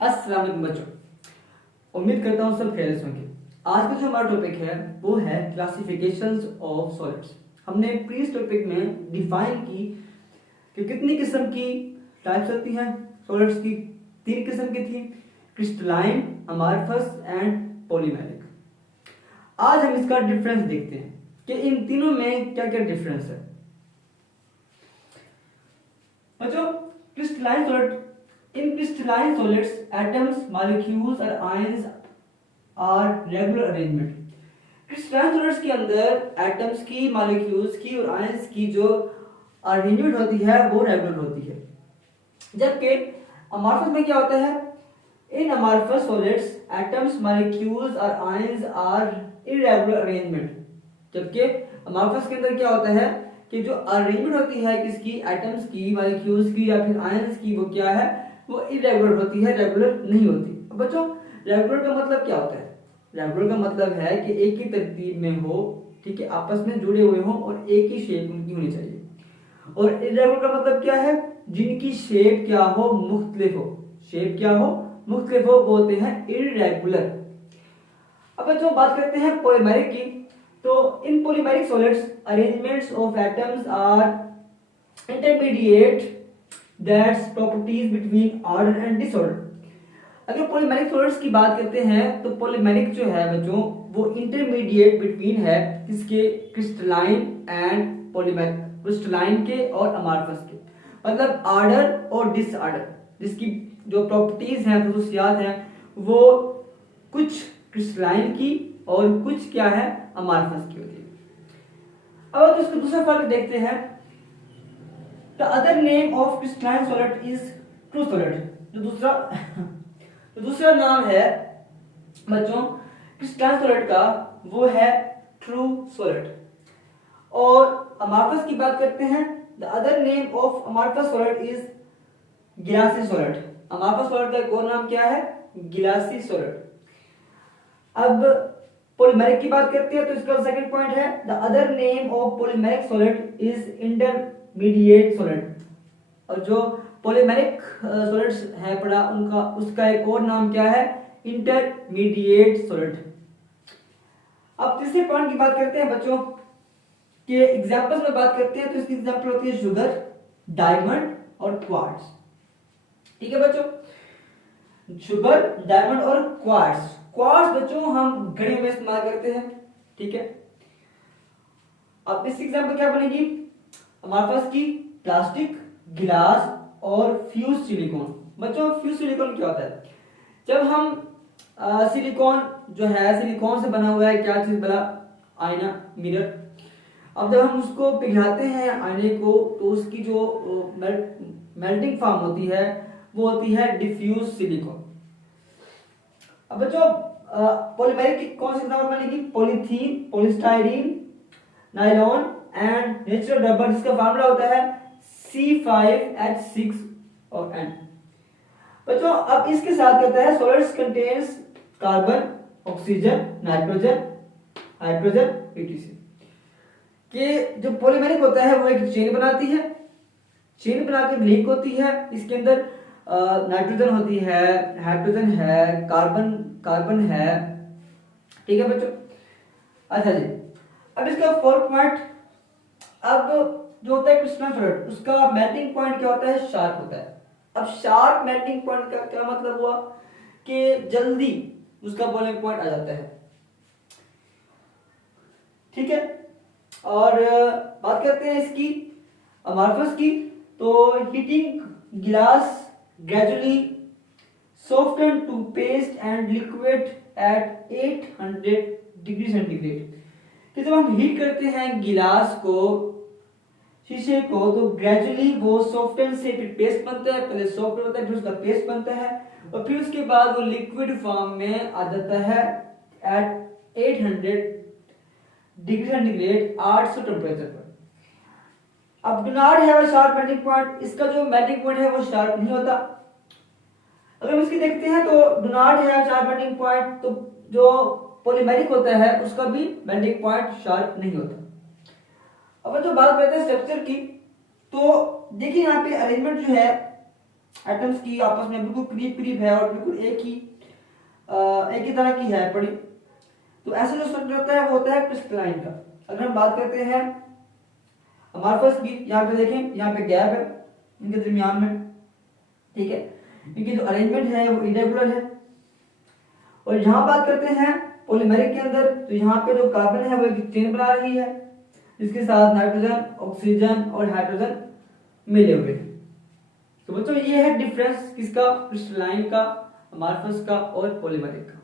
अस्सलाम वालेकुम बच्चों, उम्मीद करता हूँ सब खैरियत से होंगे। आज का जो हमारा टॉपिक है वो है क्लासिफिकेशंस ऑफ सॉलिड्स। हमने प्रीवियस टॉपिक में डिफाइन की कि कितनी किस्म की टाइप्स होती हैं सॉलिड्स की। 3 किस्म की थी, क्रिस्टलाइन, अमारफस एंड पॉलीमेरिक। आज हम इसका डिफरेंस देखते हैं कि इन तीनों में क्या क्या डिफरेंस है। बच्चों, crystalline solid, in crystalline solids atoms, molecules और ions are regular arrangement। Crystalline solids के अंदर एटम्स की, मॉलिक्यूल्स की और आयंस की जो अरेंजमेंट होती है वो रेगुलर होती है। जबकि अमारफस में क्या होता है, इन अमारफस सॉलिड्स एटम्स, मॉलिक्यूल्स और आयंस आर इरेगुलर अरेंजमेंट। जबकि अमारफस के अंदर क्या होता है कि जो अरेंजमेंट होती है किसकी, एटम्स की, मॉलिक्यूल्स की या फिर आयंस की, वो क्या है, वो इरेगुलर होती है, रेगुलर नहीं होती। बच्चों, रेगुलर का मतलब क्या होता है? रेगुलर का मतलब है कि एक ही तरतीब में हो, ठीक है, आपस में जुड़े हुए हो और एक ही शेप उनकी होनी चाहिए। और इरेगुलर का मतलब क्या है, जिनकी शेप क्या हो, मुख्तलिफ हो। शेप क्या हो, मुख्तलिफ हो, वो होते हैं इरेगुलर। अब बच्चों बात करते हैं पॉलीमेरिक की। तो in polymeric solids arrangements of atoms are intermediate that's properties between order and disorder. अगर पॉलीमेरिक सॉलिड्स की बात करते हैं तो पॉलीमेरिक जो है बच्चों वो इंटरमीडिएट बिटवीन है किसके, क्रिस्टलाइन एंड पॉलीमेरिक, क्रिस्टलाइन के और अमारफस के। मतलब ऑर्डर और डिसऑर्डर, जिसकी जो प्रॉपर्टीज हैं, खसूसियात हैं, वो कुछ क्रिस्टलाइन की और कुछ क्या है, अमारफस की होती है। अब इसका दूसरा फर्क देखते हैं। The other name of crystalline solid is true solid। जो दूसरा नाम है बच्चों क्रिस्टलाइन सॉलिड का वो है ट्रू सॉलिड। और अमारफस की बात करते हैं, the other name of amorphous solid is glassy solid. Amorphous solid का एक और नाम क्या है, गिलासी सॉलिड। अब पॉलीमेरिक की बात करते हैं तो इसका सेकंड पॉइंट है, the other name of polymeric solid is intermediate solid. और जो पॉलीमेरिक सॉलिड्स है पड़ा उनका, उसका एक और नाम क्या है, इंटरमीडिएट सॉलिड। अब तीसरे पॉइंट की बात करते हैं बच्चों के एग्जांपल्स में बात करते हैं तो इसकी एग्जांपल होती है शुगर, डायमंड और क्वार्ट्ज। ठीक है बच्चों, शुगर, डायमंड और क्वार्ट्ज। क्वार्ट्ज बच्चों हम घड़ियों में इस्तेमाल करते हैं, ठीक है। अब इसकी एग्जांपल क्या बनेगी, हमारे पास की प्लास्टिक, गिलास और फ्यूज सिलिकॉन। बच्चों फ्यूज सिलिकॉन क्या होता है, जब हम सिलिकॉन जो है, सिलिकॉन से बना हुआ है क्या चीज बना, आईना, मिरर। अब जब हम उसको पिघलाते हैं आईने को तो उसकी जो मेल्टिंग फॉर्म होती है वो होती है डिफ्यूज सिलिकॉन। अब बच्चों पॉलीमेरिक की कौन सी एग्जांपल बनेगी, polythene, polystyrene, nylon and natural rubber, जिसका फार्मूला होता है C5H6 और N। बच्चों अब इसके साथ कहता है solids contains carbon, oxygen, nitrogen, hydrogen, etc। कि जो पॉलीमेरिक होता है वो एक चेन बनाती है, चेन बनाकर लिंक होती है। इसके अंदर नाइट्रोजन होती है, हाइड्रोजन है, कार्बन है, ठीक है बच्चों। अच्छा जी, अब इसका फोर्थ पॉइंट, अब जो होता है क्रिस्टलाइन सॉलिड उसका मेल्टिंग पॉइंट क्या होता है, शार्प होता है। अब शार्प मेल्टिंग पॉइंट का क्या मतलब हुआ कि जल्दी उसका बॉइलिंग पॉइंट आ जाता है, ठीक है। और बात करते हैं इसकी अमारफस की, तो हीटिंग गिलास gradually soften to paste and liquid at 800 degree centigrade. कि जब हम हीट करते हैं गिलास को, शीशे को, तो ग्रेजुअली वो सॉफ्टन से फिर पेस्ट बनता है, पहले सॉफ्ट होता है फिर उसका पेस्ट बनता है और फिर उसके बाद वो लिक्विड फॉर्म में आ जाता है एट 800 डिग्री सेंटीग्रेड, 800 टेम्परेचर पर। अब do not have a sharp melting point, इसका जो मेल्टिंग पॉइंट है वो शार्प नहीं होता। अगर हम इसकी देखते हैं तो do not have sharp melting point, तो जो पॉलीमेरिक होता है उसका भी मेल्टिंग पॉइंट शार्प नहीं होता। अब जो बात करते हैं स्ट्रक्चर की, तो देखिए यहाँ पे अरेंजमेंट जो है एटम्स की आपस में बिल्कुल करीब करीब है और बिल्कुल एक ही तरह की है पड़ी। तो ऐसा जो स्ट्रक्चर होता है वो होता है क्रिस्टलाइन का। अगर हम बात करते हैं अमारफस की, यहाँ पे देखें, यहाँ पे गैप है इनके दरमियान में, ठीक है। इनकी जो अरेंजमेंट है वो इरेगुलर है। और यहाँ बात करते हैं पॉलीमेरिक के अंदर, तो यहाँ पे जो कार्बन है वो एक चेन बना रही है जिसके साथ नाइट्रोजन, ऑक्सीजन और हाइड्रोजन मिले हुए हैं। तो बच्चों ये है डिफरेंस किसका, क्रिस्टलाइन का, अमारफस का और पॉलीमेरिक का।